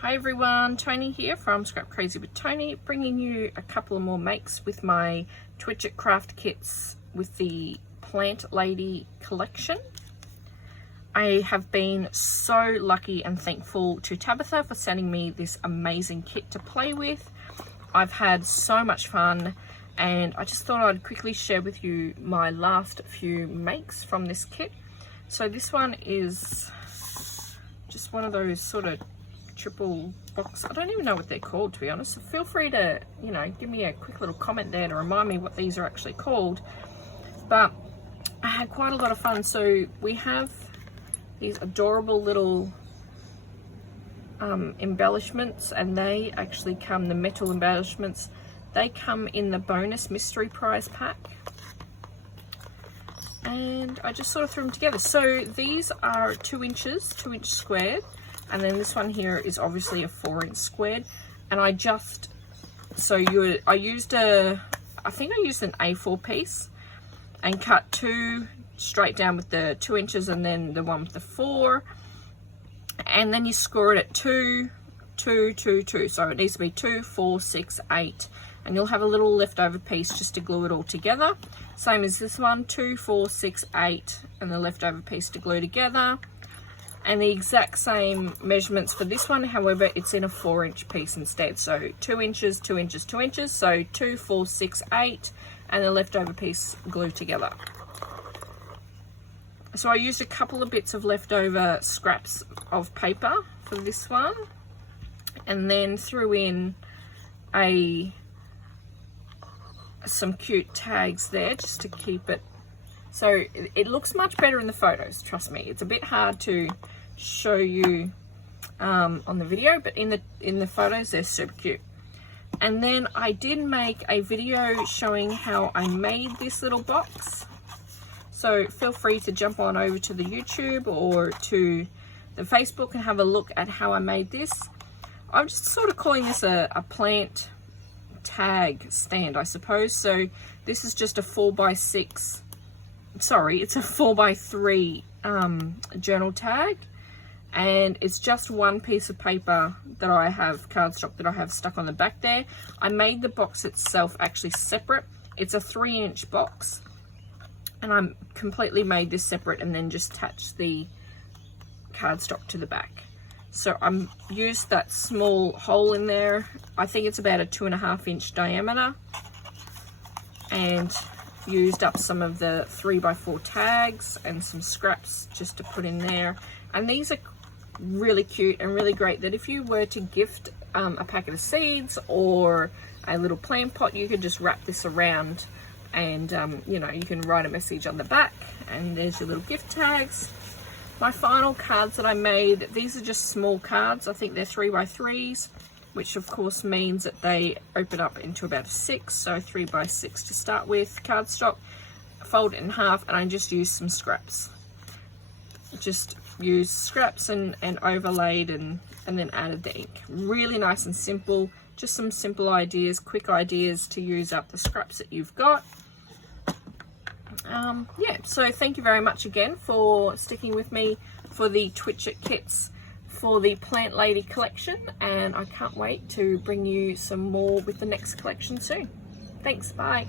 Hi everyone, Toni here from Scrap Crazy with Toni, bringing you a couple of more makes with my Twitchit Craft Kits with the Plant Lady collection. I have been so lucky and thankful to Tabitha for sending me this amazing kit to play with. I've had so much fun, and I just thought I'd quickly share with you my last few makes from this kit. So this one is just one of those sort of triple box. I don't even know what they're called, to be honest. So feel free to, give me a quick little comment there to remind me what these are actually called. But I had quite a lot of fun. So we have these adorable little embellishments, and they actually come, the metal embellishments, they come in the bonus mystery prize pack. And I just sort of threw them together. So these are 2 inches, 2 inch squared. And then this one here is obviously a 4 inch squared. And I just, I used an A4 piece and cut 2 straight down with the 2 inches and then the one with the 4. And then you score it at 2, 2, 2, 2. So it needs to be 2, 4, 6, 8. And you'll have a little leftover piece just to glue it all together. Same as this one, 2, 4, 6, 8, and the leftover piece to glue together. And the exact same measurements for this one, however, it's in a 4 inch piece instead. So 2 inches, 2 inches, 2 inches. So 2, 4, 6, 8, and the leftover piece glued together. So I used a couple of bits of leftover scraps of paper for this one, and then threw in some cute tags there just to keep it. So it looks much better in the photos, trust me. It's a bit hard to show you on the video, but in the photos they're super cute. And then I did make a video showing how I made this little box. So feel free to jump on over to the YouTube or to the Facebook and have a look at how I made this. I'm just sort of calling this a plant tag stand, I suppose. So this is just a 4x6, sorry, it's a 4x3 journal tag, and it's just one piece of paper that I have, cardstock that I have stuck on the back there. I made the box itself actually separate. It's a 3 inch box, and I completely made this separate and then just attached the cardstock to the back. So I'm used that small hole in there. I think it's about a 2.5 inch diameter, and used up some of the 3x4 tags and some scraps just to put in there. And these are really cute and really great that if you were to gift a packet of seeds or a little plant pot, you could just wrap this around, and you can write a message on the back, and there's your little gift tags. My final cards that I made, these are just small cards. I think they're 3x3s, which of course means that they open up into about a 6, so 3x6 to start with. Cardstock, fold it in half, and I just used some scraps. Just used scraps and overlaid and then added the ink. Really nice and simple. Just some simple ideas, quick ideas to use up the scraps that you've got. Yeah, so thank you very much again for sticking with me for the Twitchit kits for the Plant Lady collection, and I can't wait to bring you some more with the next collection soon. Thanks, bye.